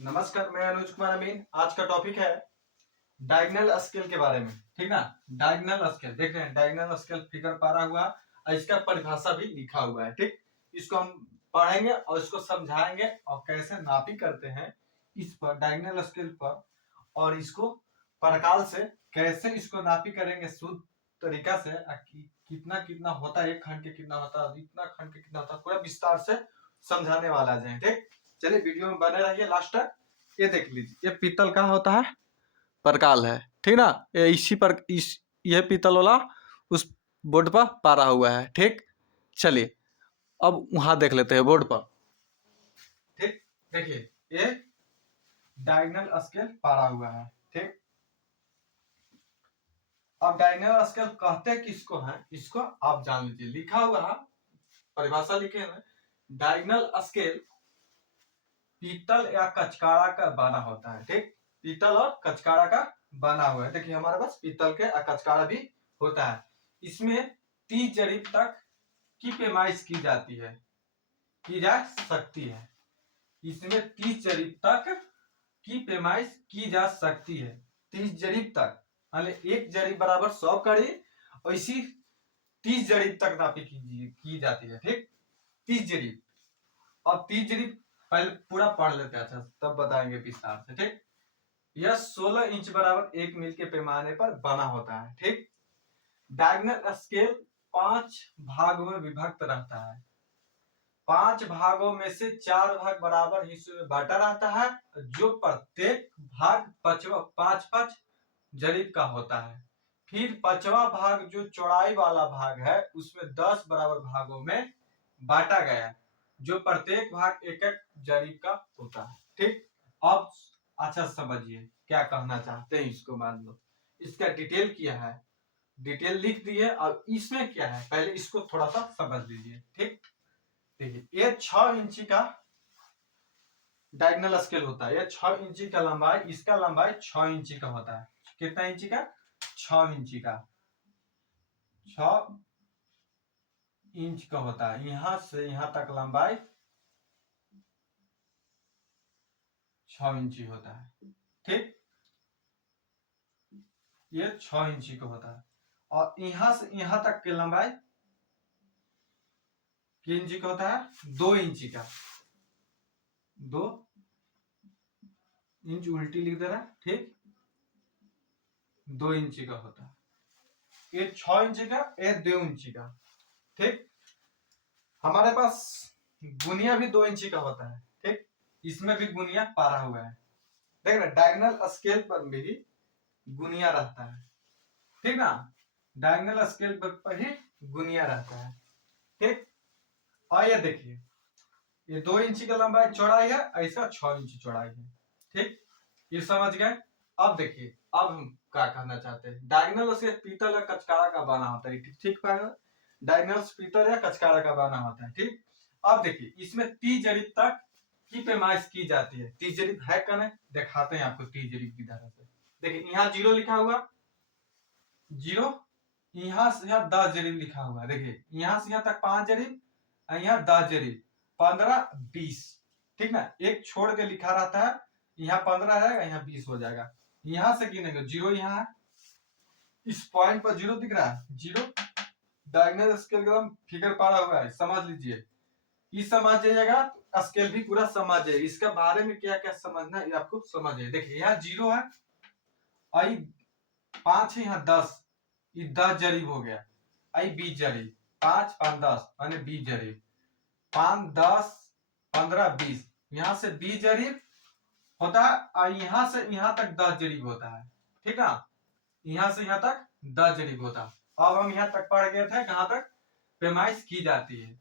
नमस्कार, मैं अनुज कुमार अमीन। आज का टॉपिक है डायगोनल स्केल के बारे में। ठीक ना, डायगोनल स्केल देख रहे हैं। डायगोनल स्केल फिगर पारा हुआ और इसका परिभाषा भी लिखा हुआ है। ठीक, इसको हम पढ़ेंगे और इसको समझाएंगे और कैसे नापी करते हैं इस पर डायगोनल स्केल पर, और इसको प्रकार से कैसे इसको नापी करेंगे शुद्ध तरीका से। कितना कितना होता है, एक खंड के कितना होता है, इतना खंड के कितना होता है, पूरा विस्तार से समझाने वाला है। ठीक, चलिए वीडियो में बने रहिए लास्ट तक। ये देख लीजिए, ये पीतल का होता है परकाल है। ठीक ना, ये इसी पर ये पीतल वाला उस बोर्ड पर पारा हुआ है। ठीक, चलिए अब वहां देख लेते हैं बोर्ड पर। ठीक, देखिए ये डायगोनल स्केल पारा हुआ है। ठीक, अब डायगोनल स्केल कहते किसको है, इसको आप जान लीजिए। लिखा हुआ है, परिभाषा लिखे हैं। डायगोनल स्केल पीतल या कचकाड़ा का बना होता है। ठीक, पीतल और कचकाड़ा का बना हुआ है। देखिए हमारे पास पीतल के कचकाड़ा भी होता है। इसमें 30 जरीब तक की पैमाइश की जाती है, की जा सकती है। इसमें 30 जरीब तक की पैमाइश की जा सकती है। 30 जरीब तक, एक जरीब बराबर 100 कड़ी, और इसी 30 जरीब तक नापी की जाती है। ठीक, 30 जरीब। अब 30 जरीब पहले पूरा पढ़ लेते हैं, अच्छा तब बताएंगे विस्तार से। ठीक, यह 16 इंच बराबर 1 मील के पैमाने पर बना होता है। ठीक, डायगोनल स्केल 5 भागों में विभक्त रहता है। 5 भागों में से 4 भाग बराबर हिस्सों में बांटा रहता है, जो प्रत्येक भाग 5 जरीब का होता है। फिर 5वां भाग जो चौड़ाई वाला भाग है, उसमें 10 बराबर भागों में बांटा गया है, जो प्रत्येक भाग 1 जरीब का होता है। ठीक, अब अच्छा समझिए क्या कहना चाहते हैं, इसको मान लो इसका डिटेल किया है, डिटेल लिख दिए। अब इसमें क्या है पहले इसको थोड़ा सा समझ लीजिए। ठीक, देखिए ये 6 इंची का डायगोनल स्केल होता है। ये 6 इंची का लंबाई, इसका लंबाई 6 इंची का होता है। कितना इंची का? 6 इंची का, 6 इंच का होता है। यहां से यहां तक लंबाई 6 इंची होता है। ठीक, ये 6 इंची का होता है। और यहां से यहां तक की लंबाई कितने इंची का होता है? 2 इंची का। 2 इंच उल्टी लिख दे रहा है। ठीक, 2 इंची का होता है। ये 6 इंची का, ये 2 इंची का। ठीक, हमारे पास गुनिया भी 2 इंची का होता है। ठीक, इसमें भी गुनिया पारा हुआ है। देख रहे, डायगोनल स्केल पर भी गुनिया रहता है। ठीक ना, डायगोनल स्केल पर ही गुनिया रहता है। ठीक, और ये देखिए ये 2 इंची का लंबाई चौड़ाई है, ऐसा 6 इंची चौड़ाई है। ठीक, ये समझ गए। अब देखिए, अब हम क्या कहना चाहते हैं। डायगोनल स्केल पीतल या कचकाड़ा का बना होता है। ठीक, डायगोनल पीतल या कचकाड़ा का बना होता है। ठीक, अब देखिए इसमें 30 जरीब तक की पैमाइश की जाती है। 30 जरीब है क्या? नहीं, दिखाते हैं आपको 30 जरीब की तरह से। देखिए यहाँ 0 लिखा हुआ, 0, यहाँ से यहाँ 10 जरीब लिखा हुआ है। देखिए यहाँ से यहाँ तक 5 जरीब, यहाँ 10 जरीब, 15, 20। ठीक ना, एक छोड़ के लिखा रहता है। यहाँ 15 रहेगा, यहाँ 20 हो जाएगा। यहाँ से गिनेंगे 0, यहाँ है, इस पॉइंट पर 0 दिख रहा है, 0। डायगोनल स्केल का फिगर पारा हुआ है, समझ लीजिए। ये समझ जाइएगा तो स्केल भी पूरा समझ जाइए। इसके बारे में क्या क्या समझना है आपको समझ जाइए। देखिए यहाँ 0 है, आई 5 है, यहाँ 10, ये 10 जरीब हो गया। आई 20 जरीब, 5 5 10 माने 20 जरीब, 5 10 15 20, यहाँ से 20 जरीब होता है, और यहाँ से यहाँ तक 10 जरीब होता है। ठीक ना, यहाँ से यहाँ तक 10 जरीब होता है। अब हम यहाँ तक पढ़ गए थे, कहाँ तक पैमाइश की जाती है।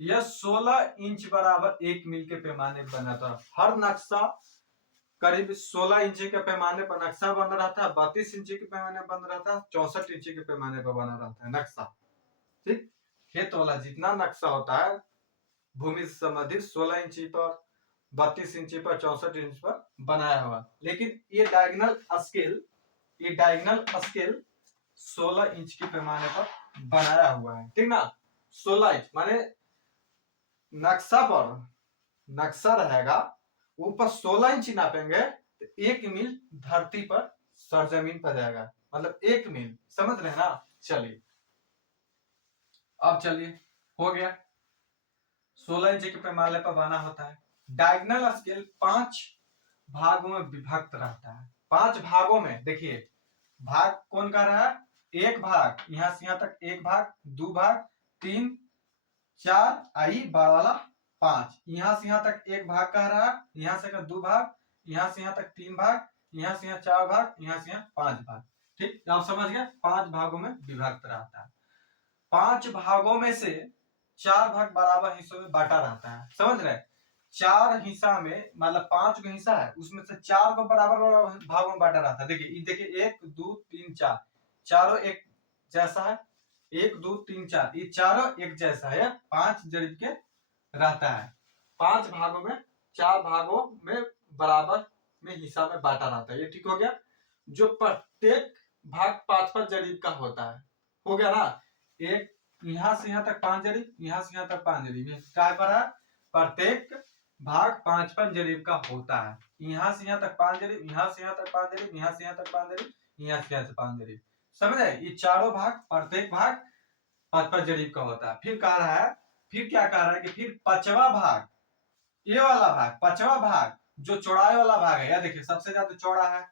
यह 16 इंच बराबर 1 मील के पैमाने पर बना था। हर नक्शा करीब 16 इंची के पैमाने पर नक्शा बन रहा था, 32 इंची के पैमाने बन रहा था, 64 इंची के पैमाने पर बना रहता है नक्शा। ठीक, खेत वाला जितना नक्शा होता है भूमि से संबंधित 16 इंची पर, 32 इंची पर, 64 इंच पर बनाया हुआ। लेकिन ये डायगोनल स्केल, ये डायगोनल स्केल 16 इंच के पैमाने पर बनाया हुआ है। ठीक ना, 16 इंच माने नक्शा पर, नक्शा रहेगा ऊपर 16 इंच नापेंगे तो 1 मील धरती पर सरजमीन पर जाएगा, मतलब 1 मील, समझ रहे हैं ना। चलिए अब चलिए, हो गया। 16 इंच के पैमाने पर बना होता है। डायगोनल स्केल 5 भागों में विभक्त रहता है। 5 भागों में, देखिए भाग कौन कर रहा है, एक भाग यहां से यहां तक, एक भाग, 2 भाग, 3, 4, आई बड़ा वाला 5, यहां से यहां तक एक भाग कह रहा है, यहां से 2 भाग, यहां से यहां तक 3 भाग, यहां से यहां 4 भाग, यहां से यहां 5 भाग। ठीक, आप समझ गए, 5 भागों में विभक्त रहता है। 5 भागों में से 4 भाग बराबर हिस्सों में बांटा रहता है, समझ रहे। 4 हिस्सा में, मतलब 5 का हिस्सा है, उसमें से 4 को बराबर भागों में बांटा रहता है। देखिए देखिए 1 2 3 4, चारों एक जैसा है, 1 2 3 4, ये चारों एक जैसा है, 5 जरीब के रहता है। 5 भागों में 4 भागों में बराबर में हिस्सा में बांटा रहता है, ये ठीक हो गया। जो प्रत्येक भाग 5 जरीब का होता है, हो गया ना। एक यहां से यहां तक 5 जरीब, यहां से यहां तक 5 जरीब, काय पर है, प्रत्येक भाग 5 जरीब का होता है। यहां से यहां तक 5 जरीब, यहां से यहां तक 5 जरीब, यहां से यहां तक 5 जरीब, यहां से यहां से 5 जरीब, समझे। ये चारों भाग, प्रत्येक भाग 5 जरीब का होता है। फिर कह रहा है, फिर क्या कह रहा है कि फिर 5वां भाग, ये वाला भाग, 5वां भाग जो चौड़ाई वाला भाग है, या देखिए सबसे ज्यादा चौड़ा है,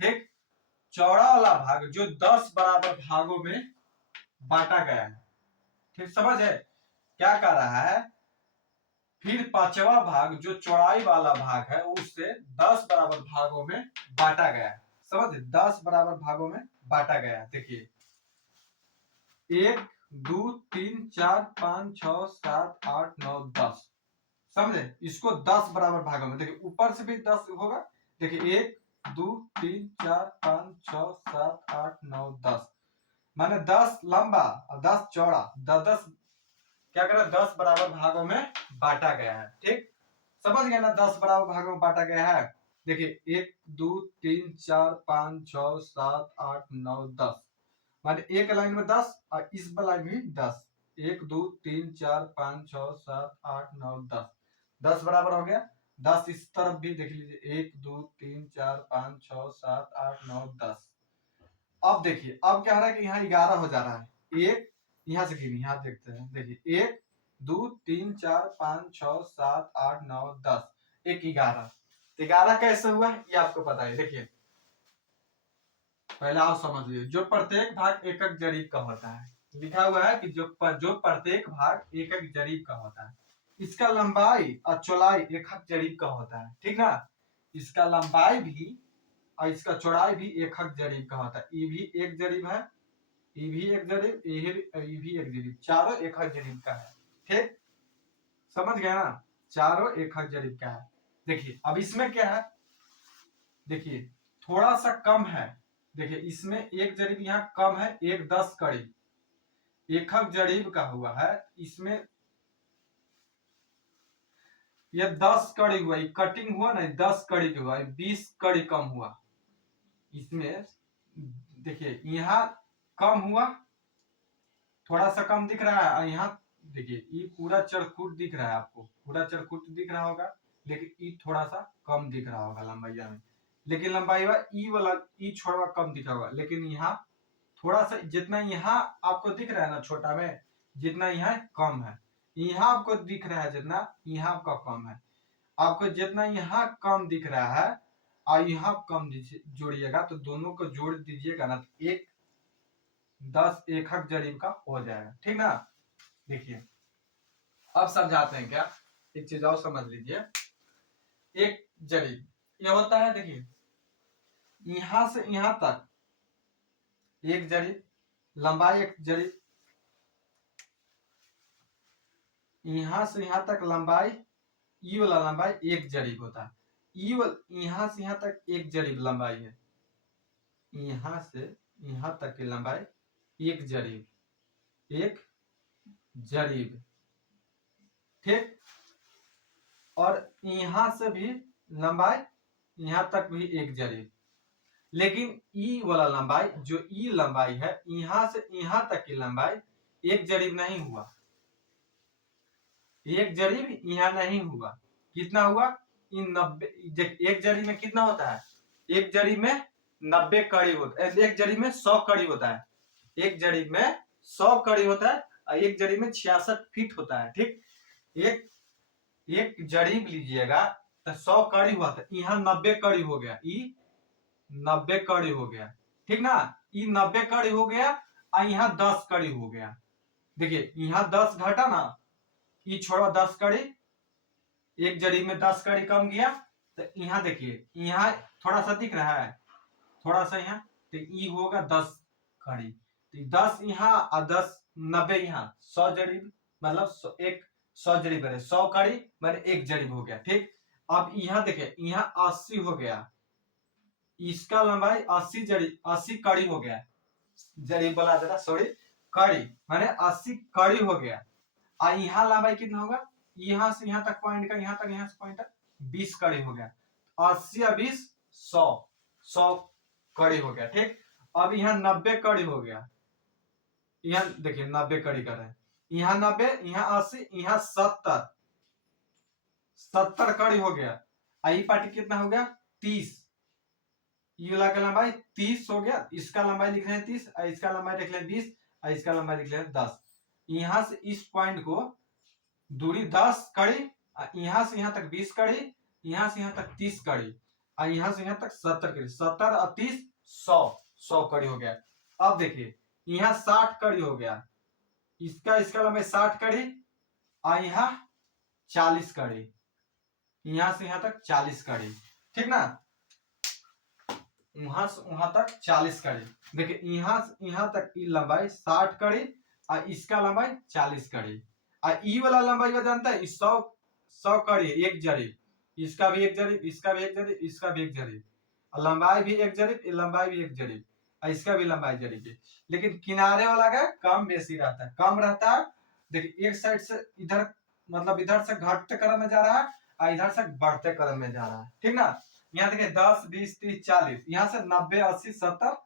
ठीक, चौड़ा वाला भाग जो 10 बराबर भागों में बांटा गया है, ठीक, समझ है। क्या कह रहा है, फिर 5वां भाग जो चौड़ाई वाला भाग है उससे 10 बराबर भागों में बांटा गया है, समझ, 10 बराबर भागों में बांटा गया है। देखिए 1 2 3 4 5 6 7 8 9 10, समझे। इसको 10 बराबर भागों में, देखिए ऊपर से भी 10 होगा, देखिए 1 2 3 4 5 6 7 8 9 10, माने 10 लंबा और 10 चौड़ा, 10 क्या कर रहा है, 10 बराबर भागों में बांटा गया है, ठीक, समझ गए ना। 10 बराबर भागों में बांटा गया है। देखिए 1 2 3 4 5 6 7 8 9 10, माने एक लाइन में 10 और इस लाइन में 10, 1 2 3 4 5 6 7 8 9 10, 10 बराबर हो गया। 10 इस तरफ भी देख लीजिए, 1 2 3 4 5 6 7 8 9 10। अब देखिए, अब क्या हो रहा है कि यहाँ 11 हो जा रहा है, एक यहां से गिनी, यहां देखते हैं, देखिए 1 2 3 4 5 6 7 8 9 10, एक 11, 11 कैसे हुआ ये आपको पता है। देखिए पहले आप समझ लीजिए, जो प्रत्येक भाग एकक जरीब का होता है, लिखा हुआ है कि जो प्रत्येक भाग एकक जरीब का होता है, इसका लंबाई और चौड़ाई एकक जरीब का होता है, ठीक ना। इसका लंबाई भी और इसका चौड़ाई भी एकक जरीब का होता है। ये भी एक जरीब है, ये भी एक जरीब, ये भी एक जरीब, चारों एकक जरीब का है, ठीक, समझ गया ना, चारों एकक जरीब का है। देखिए अब इसमें क्या है, देखिए थोड़ा सा कम है, देखिए इसमें एक जरीब यहाँ कम है, एक 10 कड़ी एकक जरीब का हुआ है, इसमें ये 10 कड़ी हुआ, कटिंग हुआ ना, 10 कड़ी हुआ, 20 कड़ी कम हुआ इसमें। देखिए यहाँ कम हुआ, थोड़ा सा कम दिख रहा है, यहाँ देखिए ये पूरा चरखुट दिख रहा है, आपको पूरा चरखुट दिख रहा होगा, लेकिन ये थोड़ा सा कम दिख रहा होगा लंबाइया में, लेकिन लंबाई वाला ई छोड़ा कम दिखा होगा, लेकिन यहाँ थोड़ा सा जितना यहाँ आपको दिख रहा है ना छोटा में, जितना यहाँ कम है, यहाँ आपको दिख रहा है जितना, यहाँ आपका कम है। आपको जितना यहाँ कम दिख रहा है और यहाँ कम जोड़िएगा तो दोनों को जोड़ दीजिएगा ना, तो एक 10 एकक जरीब का हो जाएगा, ठीक ना। देखिए अब समझाते हैं क्या, एक चीज और समझ लीजिए। एक जरीब ये होता है, देखिए यहां से यहां तक एक जरीब, लंबाई एक जरीब, यहां से यहां तक लंबाई, ई वाला लंबाई एक जरीब होता है, यहां से यहां तक एक जरीब लंबाई है, यहां से यहां तक की लंबाई एक जरीब, एक जरीब, ठीक, और यहां से भी लंबाई यहां तक भी एक जरीब, लेकिन ई वाला लंबाई जो ई लंबाई है, यहां से यहां तक की लंबाई एक जरीब नहीं हुआ, एक जरीब यहां नहीं हुआ, कितना हुआ इन 90 एक जरी में कितना होता है, एक जरी में 90 कड़ी होता है, एक जरी में 100 कड़ी होता है, एक जरी में 100 कड़ी होता है और एक जरी में 66 फीट होता है। ठीक, एक एक जरी लीजिएगा तो 100 कड़ी हुआ था, यहाँ 90 कड़ी हो गया, ई 90 कड़ी हो गया। ठीक ना, ई 90 कड़ी हो गया और यहाँ 10 कड़ी हो गया। देखिए यहाँ 10 घटा ना, ई छोड़ा 10 कड़ी, एक जरी में 10 कड़ी कम गया, तो यहाँ देखिए यहाँ थोड़ा सा दिख रहा है, थोड़ा सा यहाँ, तो ई होगा 10 कड़ी, तो 10 यहाँ और 10 90 यहाँ, 100 जरीब मतलब एक 100 जरीब बने 100 कड़ी मैंने एक जरीब हो गया। ठीक, अब यहाँ देखिए यहाँ 80 हो गया, इसका लंबाई 80 जरीब 80 कड़ी हो गया, जरीब बोला जरा सॉरी, कड़ी माने 80 कड़ी हो गया। और यहाँ लंबाई कितना होगा, यहाँ से यहाँ तक पॉइंट का, यहाँ तक यहाँ से पॉइंट तक 20 कड़ी हो गया, 80 या 20 100 कड़ी हो गया। ठीक, अब यहाँ 90 कड़ी हो गया, यहाँ देखिए 90 कड़ी कर रहे हैं, यहाँ 90 यहाँ 80 यहाँ 70 कड़ी हो गया। आई पार्टी कितना हो गया 30, ये वाला का लंबाई 30 हो गया, इसका लंबाई लिख रहे हैं 30, इसका लंबाई लिख रहे हैं 20 और इसका लंबाई लिख रहे हैं 10। यहाँ से इस पॉइंट को दूरी 10 कड़ी, यहाँ से यहाँ तक 20 कड़ी, यहाँ से यहाँ तक 30 कड़ी और यहाँ से यहाँ तक 70 कड़ी, 70 और 30 100 कड़ी हो गया। अब देखिए यहाँ 60 कड़ी हो गया, इसका लंबाई 60 कड़ी और यहाँ 40 कड़ी, यहाँ से यहाँ तक 40 कड़ी। ठीक ना, वहां से वहां तक 40 कड़ी। देखिए यहाँ से यहाँ तक की लंबाई 60 कड़ी और इसका लंबाई 40 कड़ी, और ई वाला लंबाई का जानता है 100 कड़ी एक जरीब, इसका भी एक जरीब, इसका भी एक जरीब, इसका भी एक जरीब, लंबाई भी एक जरीब, लंबाई भी एक जरीब और इसका भी लंबाई जरीब है। लेकिन किनारे वाला का कम बेसी रहता है, कम रहता है। देखिए एक साइड से इधर मतलब इधर से घटते क्रम में जा रहा है और इधर से बढ़ते क्रम में जा रहा है। ठीक ना, यहाँ देखिए 10 20 30 40, यहाँ से 90 80 70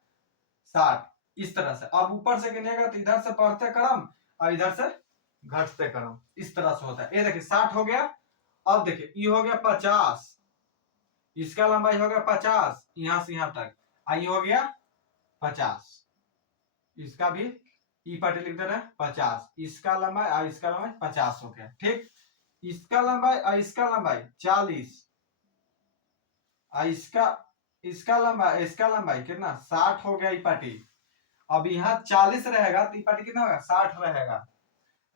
60 इस तरह से। अब ऊपर से गिनेगा तो इधर से बढ़ते क्रम और इधर से घटते क्रम, इस तरह से होता है। ये देखिए 60 हो गया, अब देखिए ये हो गया 50, इसका लंबाई हो गया 50 यहाँ से यहाँ तक, आई हो गया 50, इसका भी ई पार्टी लिख दे रहे हैं 50, इसका लंबाई और इसका लंबाई 50 हो गया। ठीक, इसका लंबाई और इसका लंबाई 40, इसका लंबाई कितना 60 हो गया ई पार्टी। अब यहाँ 40 रहेगा तो ई पार्टी कितना होगा 60 रहेगा,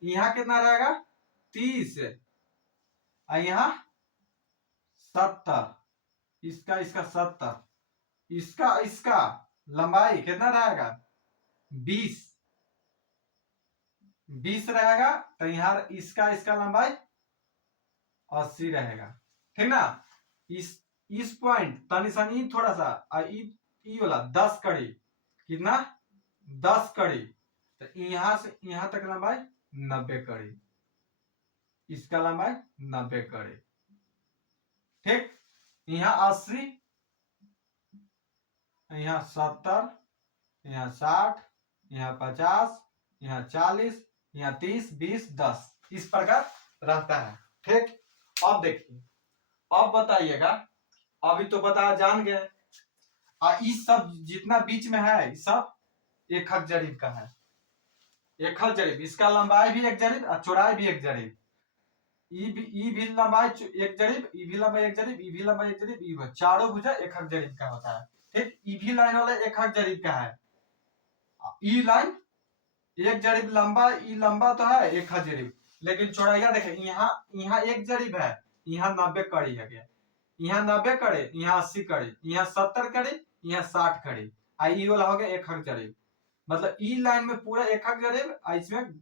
यहाँ कितना रहेगा 30 और यहाँ 70, इसका 70, इसका लंबाई कितना रहेगा 20 रहेगा, तो यहाँ इसका लंबाई 80 रहेगा। ठीक ना, इस पॉइंट तनी सनी थोड़ा सा ई वाला 10 कड़ी, कितना 10 कड़ी, तो यहाँ से यहाँ तक लंबाई 90 कड़ी, इसका लंबाई 90 कड़ी। ठीक, यहाँ 80, यहाँ 70, यहाँ 60, यहाँ 50, यहाँ 40, यहाँ 30 20 10 इस प्रकार रहता है। ठीक, अब देखिए अब बताइएगा, अभी तो बता जान गए, इस सब जितना बीच में है सब एक हक जरीब का है, एक हक जरीब, इसका लंबाई भी एक जरीब और चौड़ाई भी एक जरीब, ई भी लंबाई एक जरीब, ई भी लंबाई एक जरीब, ई भी लंबाई एक जरीब, ई चारों भुजा एक हक जरीब का होता है। ठीक, ई भी लाइन वाला एक हक जरीब का है, ई लाइन एक जरीब लंबा, ई लंबा तो है एक हक जरीब, लेकिन चौड़ाई देखे यहाँ एक जरीब है, यहाँ 90 कड़ी है गया, यहाँ 90 कड़ी, यहाँ 80 कड़ी, यहाँ 70 कड़ी, यहाँ 60 कड़ी, ई वाला हो गया एक हक जरीब। मतलब ई लाइन में पूरा एक हक जरीब, इसमें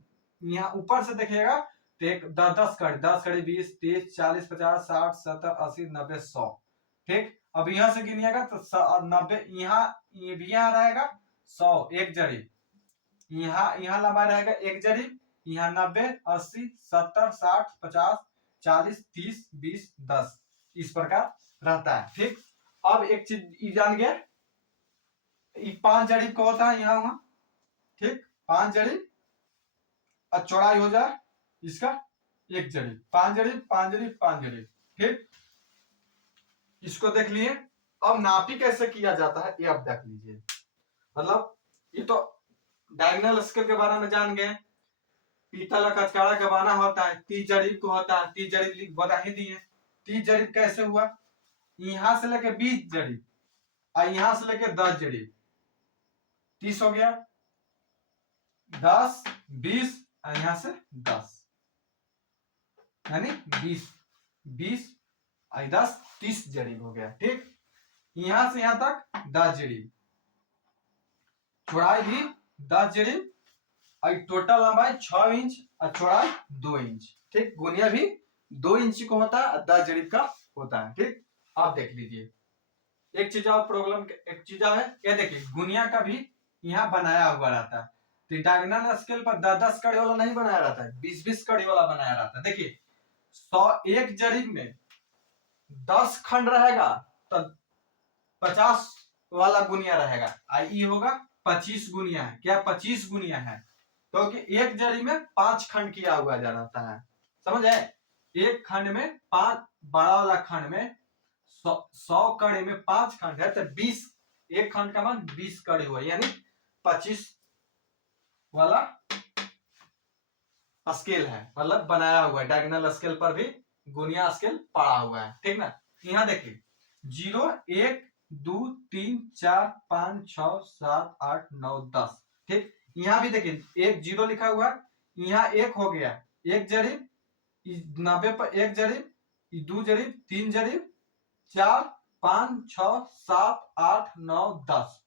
यहाँ ऊपर से देखिएगा तो एक 10 कड़ी 10 कड़ी 20 30 40 50 60 70 80 90 100। ठीक, अब यहाँ से गिनिएगा तो 90, यहाँ ये भी यहाँ रहेगा 100 एक जरीब, यहाँ लंबाई रहेगा एक जरीब, यहाँ 90 80 70 60 50 40 30 20 10 इस प्रकार रहता है। ठीक, अब एक चीज जान गया, 5 जरीब का होता है यहाँ वहां। ठीक, 5 जरीब और चौड़ाई हो जाए इसका एक जरीब, 5 जरीब 5 जरीब 5 जरीब। ठीक, इसको देख लिए। अब नापी कैसे किया जाता है ये आप देख लीजिए। मतलब ये तो डायगोनल स्केल के बारे में जान गए। पीतल का कचकाड़ा का बना होता है, 30 जरीब को होता है, 30 जरीब बता ही दिए। 30 जरीब कैसे हुआ, यहां से लेके 20 जरीब और यहां से लेके 10 जरीब, 30 हो गया, 10 20 और यहां से 10 यानी 20 20 और 10 30 जरीब हो गया। ठीक, यहां से यहां तक 10 जरीब, चौड़ाई भी 10 जरीब और टोटल लंबाई 6 इंच और चौड़ाई 2 इंच। ठीक, गुनिया भी 2 इंच का होता है और 10 जरीब का होता है। ठीक, आप देख लीजिए। एक चीज और प्रॉब्लम, एक चीज और है, ये देखिए गुनिया का भी यहाँ बनाया हुआ रहता है। तो डायगोनल स्केल पर 10-10 कड़ी वाला नहीं बनाया रहता है, 20-20 कड़ी वाला बनाया रहता है। देखिए 101 जरीब में 10 खंड रहेगा तो 50 वाला गुनिया रहेगा, आई होगा 25 गुनिया है। क्या 25 गुनिया है, क्योंकि तो एक जरी में 5 खंड किया हुआ जा रहता है। समझ आए, एक खंड में 5, बड़ा वाला खंड में 100 कड़ी में 5 खंड है तो 20, एक खंड का मान 20 कड़ी हुआ, यानी 25 वाला स्केल है, मतलब बनाया हुआ है। डायगोनल स्केल पर भी गुनिया स्केल पड़ा हुआ है। ठीक ना, यहाँ देखिए 0 1 2 3 4 5 6 7 8 9 10। ठीक, यहाँ भी देखिए एक 0 लिखा हुआ है, यहाँ एक हो गया, एक जरीब, 90 पर एक जरीब, 2 जरीब, 3 जरीब, 4 5 6 7 8 9 10।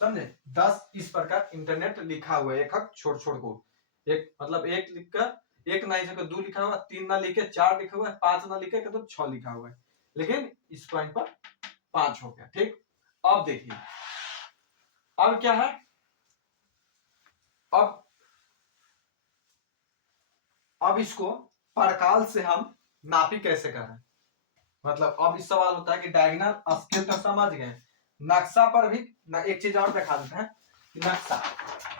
समझे, 10 इस प्रकार इंटरनेट लिखा हुआ है, एक हक छोड़ छोड़ को, एक मतलब एक लिखकर एक ना लिखकर 2 लिखा हुआ, 3 ना लिखे 4 लिखा हुआ है, 5 ना लिखे तो 6 लिखा हुआ है, लेकिन इस पॉइंट पर 5 हो गया। ठीक, अब देखिए अब क्या है, अब इसको परकाल से हम नापी कैसे करें। मतलब अब इस सवाल होता है कि डायगोनल स्केल तो समझ गए, नक्शा पर भी एक चीज और दिखा देते हैं। नक्शा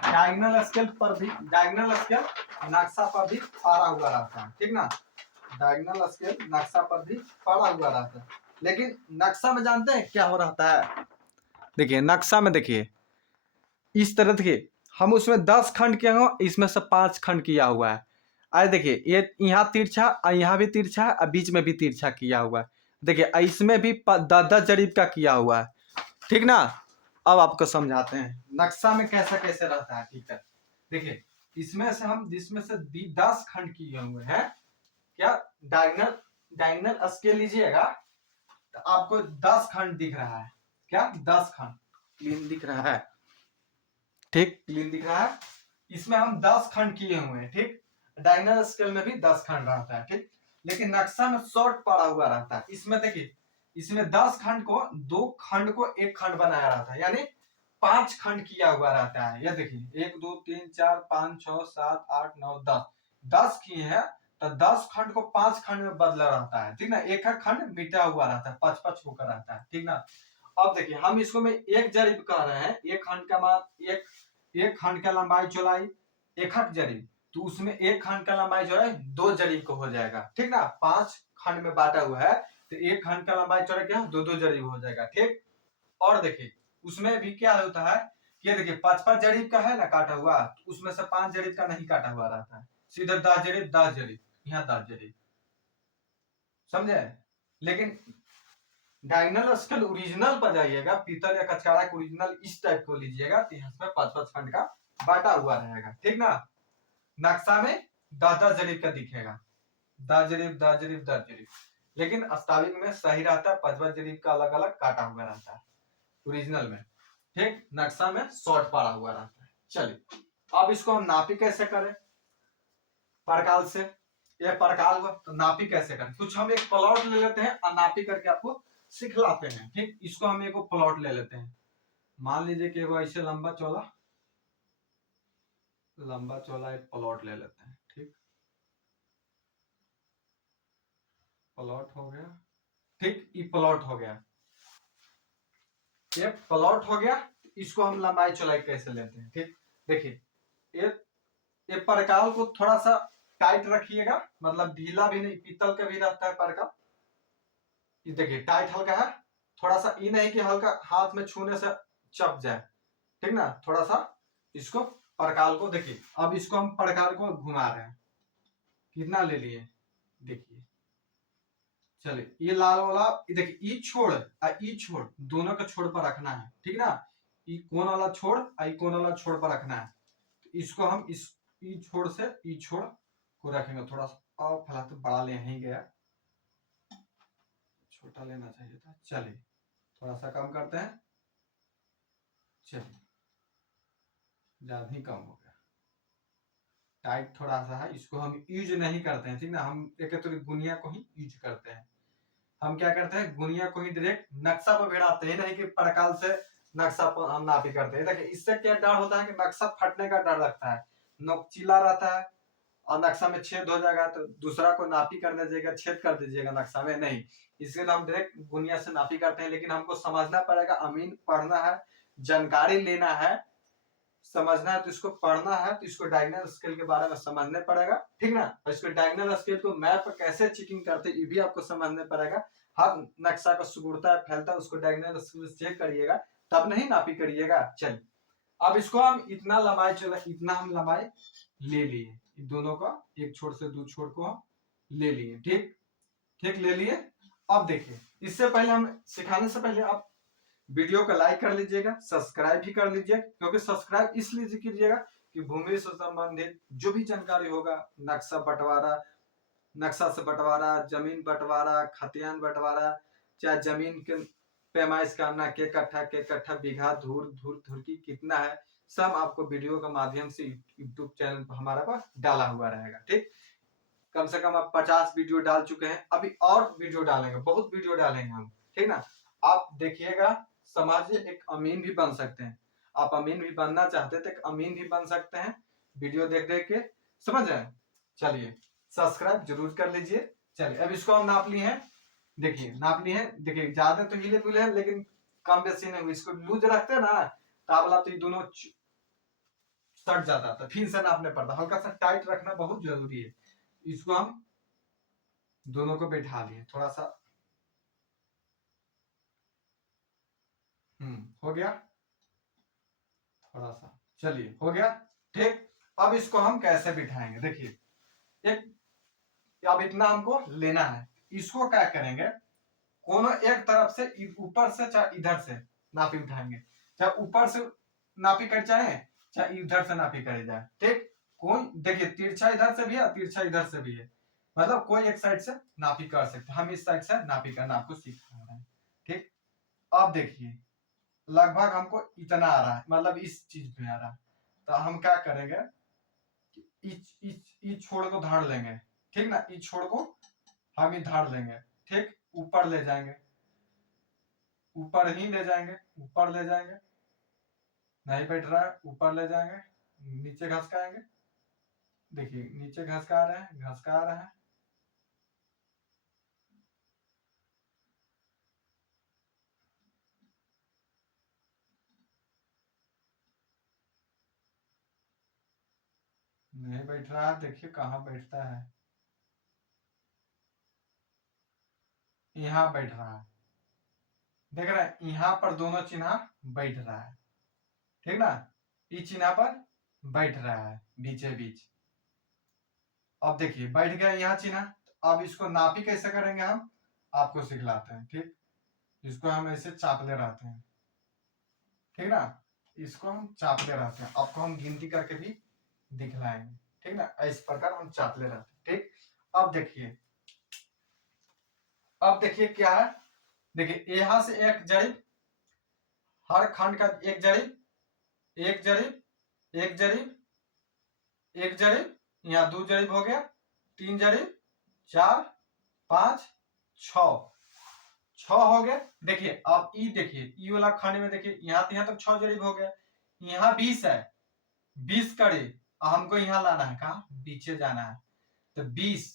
डायगोनल स्केल पर भी, डायगोनल स्केल नक्शा पर भी पड़ा हुआ रहता है। ठीक ना, डायगोनल स्केल नक्शा पर भी पड़ा हुआ रहता है, लेकिन नक्शा में जानते हैं क्या हो रहता है। देखिए नक्शा में देखिए इस तरह देखिए, हम उसमें 10 खंड किया हुआ, इसमें से 5 खंड किया हुआ है। आज देखिए ये यहाँ तिरछा और यहाँ भी तिरछा और बीच में भी तिरछा किया हुआ है। देखिए इसमें भी 10-10 जरीब का किया हुआ है। ठीक ना, अब आपको समझाते हैं नक्शा में कैसा कैसे रहता है। ठीक है, देखिए इसमें से हम जिसमें से 10 खंड किए हुए हैं, क्या डायगोनल स्केल लीजिएगा तो आपको 10 खंड दिख रहा है। क्या 10 खंड क्लीन दिख रहा है। ठीक, क्लीन दिख रहा है, इसमें हम 10 खंड किए हुए हैं। ठीक, डायगोनल स्केल में भी 10 खंड रहता है। ठीक, लेकिन नक्शा में शॉर्ट पड़ा हुआ रहता है। इसमें देखिए इसमें 10 खंड को 2 खंड को 1 खंड बनाया रहता है, यानी 5 खंड किया हुआ रहता है। यह देखिए 1 2 3 4 5 6 7 8 9 10, 10 किए हैं तो 10 खंड को 5 खंड में बदला रहता है। ठीक ना, एक एक खंड मिटा हुआ रहता है, 5-5 होकर रहता है। ठीक ना, अब देखिए हम इसको में एक जरीब कह रहे हैं, एक खंड का मान एक खंड का लंबाई चौड़ाई एक जरीब, तो उसमें एक खंड का लंबाई चौड़ाई 2 जरीब को हो जाएगा। ठीक ना, 5 खंड में बांटा हुआ है तो एक खंड का लंबाई चौड़ाई क्या 2-2 जरीब हो जाएगा। ठीक, और देखिए उसमें भी क्या होता है कि देखिए 5-5 जरीब का है ना काटा हुआ, तो उसमें से 5 जरीब का नहीं काटा हुआ रहता है, सीधे 10 जरीब 10 जरीब, यहाँ 10 जरीब। समझे, लेकिन डायगोनल स्केल ओरिजिनल पर जाइएगा, पीतल या कचकाड़ा के ओरिजिनल इस टाइप को लीजिएगा तो इसमें 5-5 खंड का बांटा हुआ रहेगा। ठीक ना, नक्शा में 10-10 जरीब का दिखेगा, 10 जरीब 10 जरीब 10 जरीब, लेकिन वास्तविक में सही रहता है 5-5 जरीब का अलग अलग काटा हुआ रहता है ओरिजिनल में। ठीक, नक्शा में शॉर्ट पड़ा हुआ रहता है। चलिए अब इसको हम नापी कैसे करें, परकाल से। ये परकाल हुआ तो नापी कैसे करें, कुछ हम एक प्लॉट ले लेते हैं और नापी करके आपको सिखलाते हैं। ठीक, इसको हम एक प्लॉट ले लेते हैं, मान लीजिए कि वो ऐसे लंबा चौला एक प्लॉट ले लेते हैं। ठीक, प्लॉट हो गया। ठीक, ये प्लॉट हो गया, ये प्लॉट हो गया। इसको हम लंबाई चौड़ाई कैसे लेते हैं। ठीक, देखिए ये परकाल को थोड़ा सा टाइट रखिएगा, मतलब ढीला भी नहीं, पीतल का भी रहता है परकाल, ये देखिए टाइट हल्का है, थोड़ा सा ये नहीं कि हल्का हाथ में छूने से चप जाए, ठीक ना, थोड़ा सा इसको पड़काल को देखिए। अब इसको हम पड़काल को घुमा रहे हैं, कितना ले लिए देखिए। चलिए ये लाल वाला देखिए, ई छोड़ और ई छोड़ दोनों का छोड़ पर रखना है, ठीक ना। ई कोन वाला छोड़ और ई कोन वाला छोड़ पर रखना है। तो इसको हम इस ई छोड़ से ई छोड़ को रखेंगे थोड़ा सा, और फला तो बड़ा ले ही गया, छोटा लेना चाहिए था। चलिए थोड़ा सा कम करते हैं, चलिए ज्यादा ही कम हो गया, टाइट थोड़ा सा है, इसको हम यूज नहीं करते हैं, ठीक ना। हम एक तो गुनिया को ही यूज करते हैं। हम क्या करते हैं, गुनिया को ही डायरेक्ट नक्शा पर भिड़ाते हैं, नहीं कि पड़काल से नक्शा पर हम नापी करते हैं। देखिए इससे क्या डर होता है कि नक्शा फटने का डर लगता है, नोकचीला रहता है और नक्शा में छेद हो जाएगा तो दूसरा को नापी करने जाएगा छेद कर दीजिएगा नक्शा में, नहीं। इसलिए हम डायरेक्ट गुनिया से नापी करते हैं। लेकिन हमको समझना पड़ेगा, अमीन पढ़ना है, जानकारी लेना है, समझना है, तो इसको पढ़ना है, तो इसको डायगोनल स्केल के बारे में समझने पड़ेगा, ठीक ना। और इसको डायगोनल स्केल को मैप पर कैसे चेकिंग करते हैं ये भी आपको समझने पड़ेगा। हर नक्शा का सुगुड़ता है फैलता है, उसको डायगोनल स्केल से चेक करिएगा, तब नहीं नापी करिएगा। चलिए अब इसको हम इतना लंबाई चला, इतना हम लंबाई ले लिए, दोनों का एक छोर से दो छोर को हम ले लिए, ठीक ठीक ले लिए। अब देखिए इससे पहले हम सिखाने से पहले आप वीडियो को लाइक कर लीजिएगा, सब्सक्राइब भी कर लीजिए, क्योंकि सब्सक्राइब इसलिए कीजिएगा कि भूमि से संबंधित जो भी जानकारी होगा, नक्शा बंटवारा, नक्शा से बंटवारा, जमीन बंटवारा, खतियान बंटवारा, चाहे जमीन के पैमाइश करना, के कट्ठा बीघा, धूर धूर धुरकी कितना है, सब आपको वीडियो के माध्यम से यूट्यूब चैनल पर हमारा पास डाला हुआ रहेगा, ठीक। कम से कम आप 50 वीडियो डाल चुके हैं, अभी और वीडियो डालेंगे, बहुत वीडियो डालेंगे हम, ठीक ना। आप देखिएगा, समाजिए, एक अमीन भी बन सकते हैं। आप अमीन भी बनना चाहते थे, अमीन भी बन सकते हैं वीडियो देख देख के, समझ रहे हैं। चलिए सब्सक्राइब जरूर कर लीजिए। चलिए अब इसको हम नाप लिए हैं, देखिए नाप लिए हैं, देखिए ज्यादा तो हिले पुले है लेकिन कम बेसी नहीं हुई। इसको लूज रखते हैं ना तावला, तो ये दोनों सट जाता था, फिर से नापने पड़ता, हल्का सा टाइट रखना बहुत जरूरी है। इसको हम दोनों को बैठा लिए थोड़ा सा, हो गया थोड़ा सा, चलिए हो गया, ठीक। अब इसको हम कैसे बिठाएंगे, देखिए एक, अब इतना हमको लेना है, इसको क्या करेंगे, कोनो एक तरफ से ऊपर से चाहे इधर से नापी उठाएंगे, चाहे ऊपर से नापी कर चाहे चाहे इधर से नापी करे जाए, ठीक। कोई देखिए तिरछा इधर से भी है, तिरछा इधर से भी है, मतलब कोई एक साइड से नापी कर सकते हैं। हम इस साइड से नापी करना आपको सिखा रहे हैं, ठीक। अब देखिए लगभग हमको इतना आ रहा है, मतलब इस चीज पे आ रहा है, तो हम क्या करेंगे, इस छोड़ को धार लेंगे, ठीक ना, इस छोड़ को हम ही धार लेंगे, ठीक। ऊपर ले जाएंगे, ऊपर ही ले जाएंगे, ऊपर ले जाएंगे, नहीं बैठ रहा है, ऊपर ले जाएंगे, नीचे घसकाएंगे, देखिए नीचे घसका रहे हैं, घसका रहे हैं, नहीं बैठ रहा है, देखिए कहाँ बैठता है, यहाँ बैठ रहा है, देख रहे हैं यहाँ पर दोनों चिन्ह बैठ रहा है, ठीक ना, इस चिन्ह पर बैठ रहा है बीचे बीच। अब देखिए बैठ गया यहाँ चिन्ह, अब इसको नापी कैसे करेंगे हम आपको सिखलाते हैं, ठीक। इसको हम ऐसे चापले रहते हैं, ठीक ना, इसको हम चापले रहते हैं, आपको हम गिनती करके भी दिखलाएंगे, ठीक ना, इस प्रकार हम चापले रहते हैं, ठीक। अब देखिए, अब देखिए क्या है, देखिए यहां से एक जरिब, हर खंड का एक जरिब, एक जरिब, एक जरिब, एक जरिब, यहाँ दो जरिब हो गया, तीन जरिब, चार, पांच, छ, छ हो गया। देखिए अब ई देखिए, ई वाला खंड में देखिए यहाँ तक 6 जरिब हो गया, यहाँ 20 है, 20 करीब हमको यहाँ लाना है, कहा पीछे जाना है, तो 20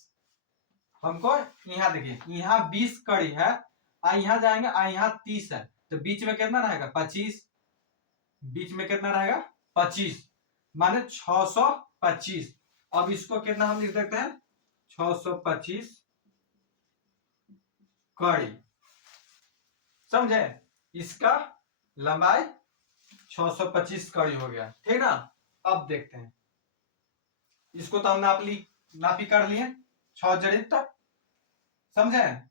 हमको यहाँ देखिए, यहाँ 20 कड़ी है, यहाँ जाएंगे, यहाँ 30 है, तो बीच में कितना रहेगा 25, बीच में कितना रहेगा 25, माने 625। अब इसको कितना हम लिख देते हैं 625 कड़ी, समझे? इसका लंबाई 625 कड़ी हो गया, ठीक ना। अब देखते हैं, इसको तो हम नापी कर लिए 6 जरीब तक, समझे?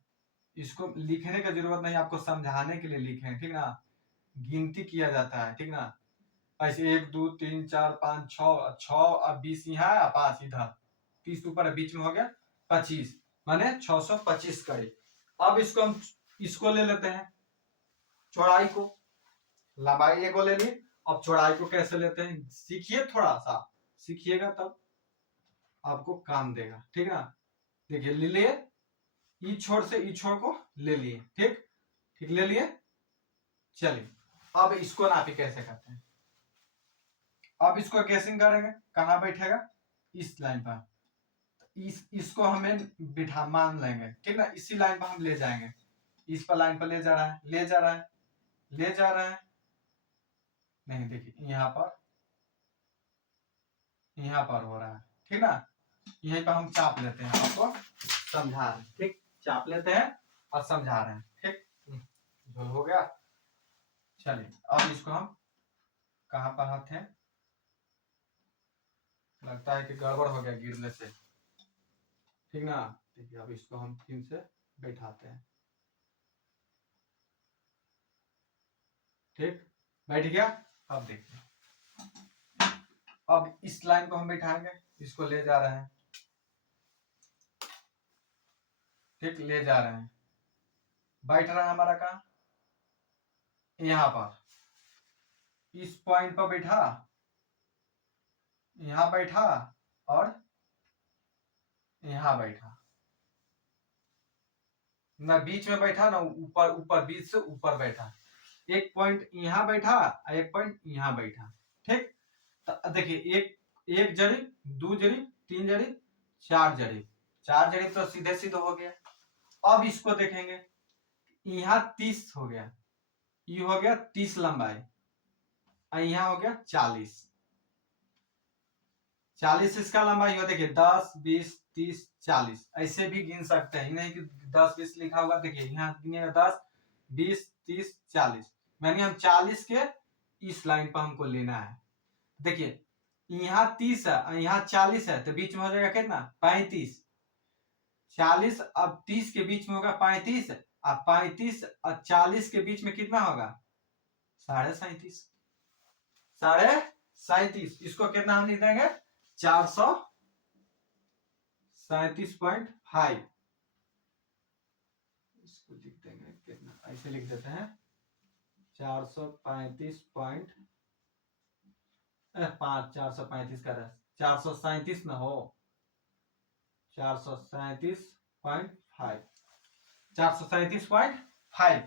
इसको लिखने की जरूरत नहीं, आपको समझाने के लिए लिखे, ठीक ना। गिनती किया जाता है, ठीक ना। ऐसे 1 2 3 4 5 6 6 20 यहाँ 5 इधर, 30 ऊपर बीच में हो गया 25, माने 625 कड़ी। अब इसको हम इसको ले लेते हैं, चौड़ाई को, लंबाई एगो ले लिए, अब चौड़ाई को कैसे लेते हैं सीखिए, थोड़ा सा सीखिएगा तब आपको काम देगा, ठीक ना। देखिए ले लिए, ई छोर से ई छोर को ले लिए, ठीक ठीक ले लिए। चलिए अब इसको नापी कैसे करते हैं, अब इसको कैसिंग करेंगे, कहाँ बैठेगा, इस लाइन पर, इसको हमें बिठा मान लेंगे, ठीक ना। इसी लाइन पर हम ले जाएंगे, इस पर लाइन पर ले जा रहा है, ले जा रहा है, ले जा रहा है, नहीं देखिए यहाँ पर हो रहा है, ठीक ना। यहीं पर हम चाप लेते हैं, आपको समझा रहे हैं, ठीक, चाप लेते हैं और समझा रहे हैं, ठीक। जो हो गया, चलिए अब इसको हम कहाँ पर हाथ है, लगता है कि गड़बड़ हो गया गिरने से, ठीक ना। देखिए अब इसको हम फिर से बैठाते हैं, ठीक, बैठ गया। अब देखिए, अब इस लाइन को हम बैठाएंगे, इसको ले जा रहे हैं, ठीक, ले जा रहे हैं, बैठ रहा है हमारा कहाँ, यहाँ पर, इस पॉइंट पर बैठा, यहाँ बैठा और यहाँ बैठा, ना बीच में बैठा ना ऊपर, ऊपर बीच से ऊपर बैठा, एक पॉइंट यहाँ बैठा और एक पॉइंट यहाँ बैठा, ठीक। तो देखिए एक जरीब, 2 जरीब, 3 जरीब, 4 जरीब, 4 जरीब तो सीधे सीधे हो गया। अब इसको देखेंगे, यहाँ 30 हो गया, ये हो गया 30 लंबाई, और यहाँ हो गया 40, 40 इसका लंबाई हो, देखिए 10 20 30 40, ऐसे भी गिन सकते हैं, नहीं कि 10 20 लिखा हुआ, देखिए यहाँ गिनिएगा 10 20 30 40, यानी हम 40 के इस लाइन पर हमको लेना है। देखिए यहाँ 30 है, यहाँ 40 है, तो बीच में हो जाएगा कितना 35, 40 अब 30 के बीच में होगा 35, अब 35 और 40 के बीच में कितना होगा 37.5, 37.5, इसको कितना हम लिख देंगे 437.5, इसको लिख देंगे कितना, ऐसे लिख देते हैं 435.5, 435 का 437 ना हो, 437.5, 437.5,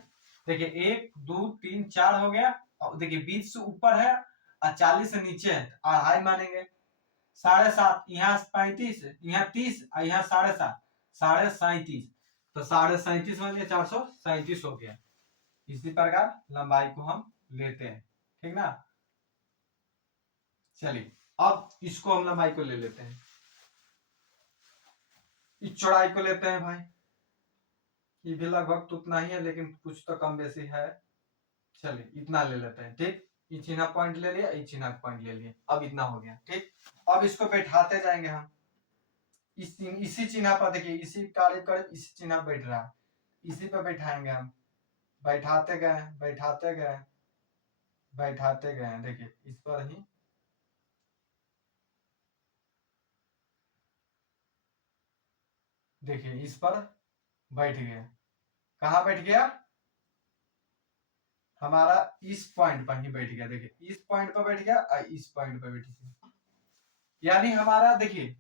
देखिए 1 2 3 4 हो गया, और देखिए 20 से ऊपर है और 40 से नीचे है, अढ़ाई मानेंगे, 7.5, यहाँ 35, यहाँ 30 और यहाँ 7.5, 37.5, तो 37.5 मानिए 437 हो गया। इसी प्रकार लंबाई को हम लेते हैं, ठीक ना। चलिए अब इसको हम लंबाई को ले लेते हैं, इस चौड़ाई को लेते हैं भाई, ये भी लगभग तो उतना ही है, लेकिन कुछ तो कम बेसी है, चलिए इतना ले लेते हैं, ठीक। ये चिन्ह पॉइंट ले लिया, ये चिन्ह पॉइंट ले लिया, अब इतना हो गया, ठीक। अब इसको बैठाते जाएंगे हम, इसी चिन्ह पर, देखिए इसी करीब करीब इसी चिन्ह बैठ रहा है, इसी पर बैठाएंगे हम, बैठाते गए बैठाते गए बैठाते गए, देखिए इस पर ही, देखिए इस पर बैठ गया, कहाँ बैठ गया हमारा, इस पॉइंट पर ही बैठ गया, देखिए इस पॉइंट पर बैठ गया और इस पॉइंट पर बैठ गया, यानी हमारा देखिए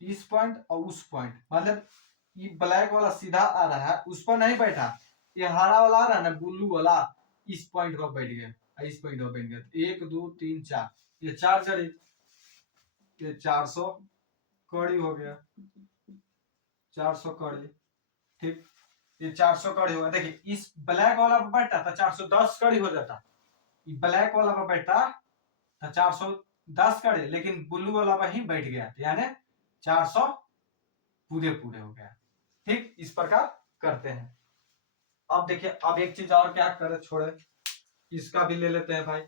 इस पॉइंट और उस पॉइंट, मतलब ये ब्लैक वाला सीधा आ रहा है, उस पर नहीं बैठा, ये हरा वाला आ रहा है ना ब्लू वाला, इस पॉइंट पर बैठ गया, इस पॉइंट पर बैठ गया, 1 2 3 4, ये 4 जड़ी, ये 400 कड़ी हो गया, 400 कड़ी, ठीक, ये 400 कड़ी होगा। देखिए इस ब्लैक वाला पर बैठता तो 410 कड़ी हो जाता, ये ब्लैक वाला पर बैठता तो 410 कड़ी, लेकिन ब्लू वाला पर ही बैठ गया, यानी 400 पूरे पूरे हो गया, ठीक। इस प्रकार करते हैं। अब देखिए, अब एक चीज और क्या करे छोड़े, इसका भी ले लेते हैं भाई,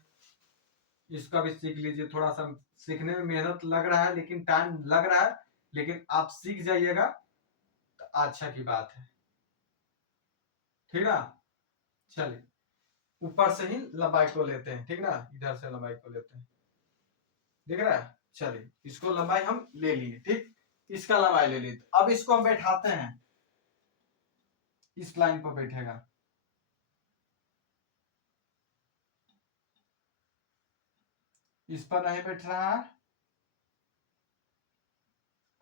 इसका भी सीख लीजिए। थोड़ा सा सीखने में मेहनत लग रहा है, लेकिन टाइम लग रहा है, लेकिन आप सीख जाइएगा तो अच्छा की बात है, ठीक ना। चलिए, ऊपर से ही लंबाई को लेते हैं, ठीक ना, इधर से लंबाई को लेते हैं, दिख रहा है। चलिए, इसको लंबाई हम ले लिए, ठीक, इसका लंबाई ले लिए। अब इसको हम बैठाते हैं, इस लाइन पर बैठेगा, इस पर नहीं बैठ रहा है।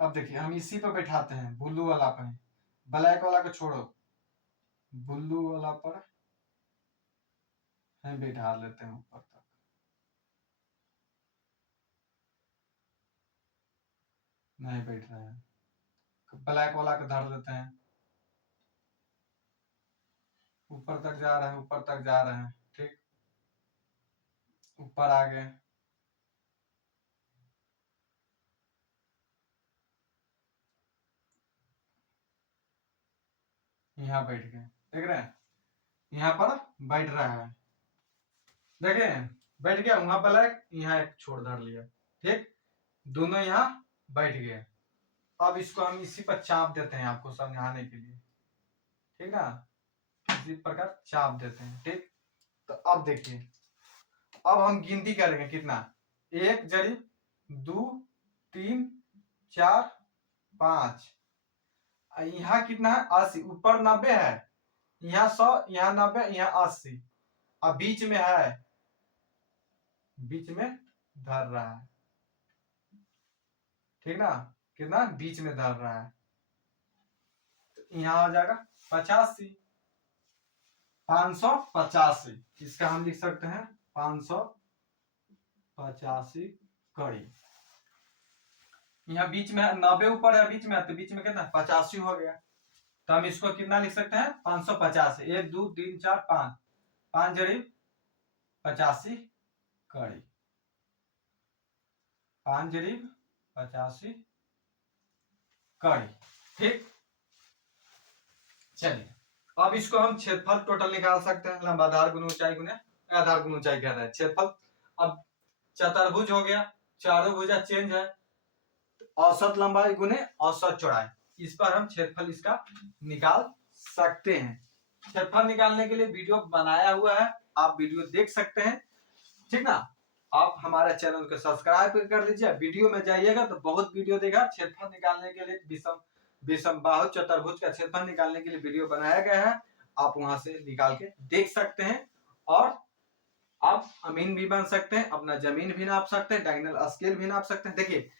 अब देखिए, हम इसी पर बैठाते हैं, ब्लू वाला पे, ब्लैक वाला को छोड़ो, ब्लू वाला पर हम बैठा लेते हैं ऊपर तक। नहीं बैठ रहा है, ब्लैक वाला को धर लेते हैं, ऊपर तक जा रहे हैं, ऊपर तक जा रहे हैं, ठीक, ऊपर आ गए, यहाँ बैठ गए, देख रहे हैं, यहाँ पर बैठ रहा है, देखें, बैठ गया, वहां ब्लैक, यहाँ एक छोड़ धर लिया, ठीक, दोनों यहाँ बैठ गए। अब इसको हम इसी पर चाप देते हैं, आपको समझाने के लिए, ठीक ना, इसी प्रकार चाप देते हैं, ठीक। तो अब देखिए, अब हम गिनती करेंगे कितना, 1 जरी 2 3 4 5, यहाँ कितना है 80, ऊपर 90 है, यहाँ 100, यहाँ 90, यहाँ 80, अब बीच में है, बीच में धर रहा है, ठीक ना, कितना बीच में धर रहा है, तो यहाँ आ जाएगा 85, 585, इसका हम लिख सकते हैं 585 कड़ी। यहाँ बीच में 90 ऊपर है, बीच में है, तो बीच में कितना 85 हो गया, तो हम इसको कितना लिख सकते हैं 550, 1 2 3 4 5, 5 जरी 85 कड़ी, 5 जरी 85 कड़ी, ठीक। चलिए, अब इसको हम क्षेत्रफल टोटल निकाल सकते हैं, लंबाधार गुना ऊंचाई गुना आधार गुना ऊंचाई कहता है क्षेत्रफल। अब चतुर्भुज हो गया, चारों भुजा चेंज है, औसत लंबाई गुने औसत चौड़ाई, इस पर हम क्षेत्रफल इसका निकाल सकते हैं। क्षेत्रफल निकालने के लिए वीडियो बनाया हुआ है, आप वीडियो देख सकते हैं, ठीक ना। आप हमारे चैनल को सब्सक्राइब कर लीजिए, वीडियो में जाइएगा तो बहुत वीडियो देगा, क्षेत्रफल निकालने के लिए विषम बाहु चतुर्भुज का क्षेत्रफल निकालने के लिए वीडियो बनाया गया है, आप वहां से निकाल के देख सकते हैं। और आप अमीन भी बन सकते हैं, अपना जमीन भी नाप सकते हैं, डायगोनल स्केल भी नाप सकते हैं। देखिए,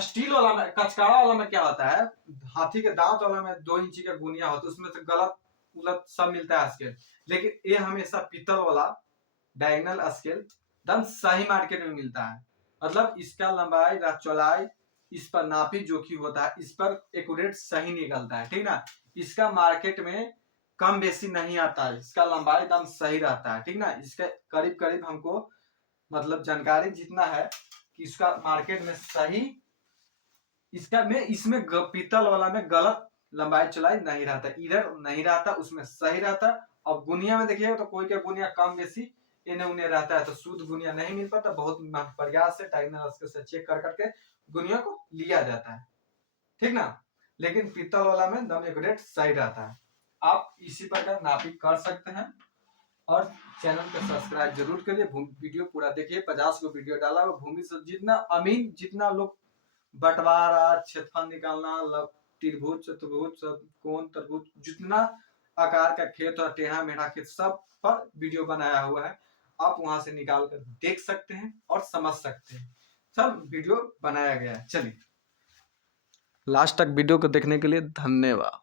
स्टील वाला में, कचकाड़ा वाला में क्या होता है, हाथी के दांत वाला में 2 इंची का गुनिया होता है, उसमें से गलत उलट सब मिलता है स्केल, लेकिन ये हमेशा पीतल वाला डायगोनल स्केल एकदम सही मार्केट में मिलता है, मतलब इसका लंबाई चौड़ाई इस पर नापी जोखी होता है, इस पर एक्यूरेट सही निकलता है, ठीक ना। इसका मार्केट में कम बेसी नहीं आता है, इसका लंबाई एकदम सही रहता है, ठीक ना। इसके करीब करीब हमको मतलब जानकारी जितना है कि इसका मार्केट में सही, इसका में इसमें पीतल वाला में गलत लंबाई चौड़ाई नहीं रहता, इधर नहीं रहता, उसमें सही रहता। अब गुनिया में देखिएगा तो कोई का गुनिया कम बेसी इन्हें उन्हें रहता है, तो शुद्ध गुनिया नहीं मिल पाता, बहुत प्रयास से डायगोनल स्केल से चेक कर करके गुनिया को लिया जाता है, ठीक ना। लेकिन पीतल वाला में दम एक्यूरेट सही रहता है। आप इसी प्रकार नापी कर सकते हैं, और चैनल को सब्सक्राइब जरूर करिए, वीडियो पूरा देखिए, 50 को वीडियो डाला हुआ, भूमि से जितना अमीन, जितना लोग बंटवारा, क्षेत्रफल निकालना, त्रिभुज चतुर्भुज कोण तरभुज, जितना आकार का खेत और टेढ़ा मेढ़ा खेत, सब पर वीडियो बनाया हुआ है, आप वहां से निकाल कर देख सकते हैं और समझ सकते हैं, सब वीडियो बनाया गया है। चलिए, लास्ट तक वीडियो को देखने के लिए धन्यवाद।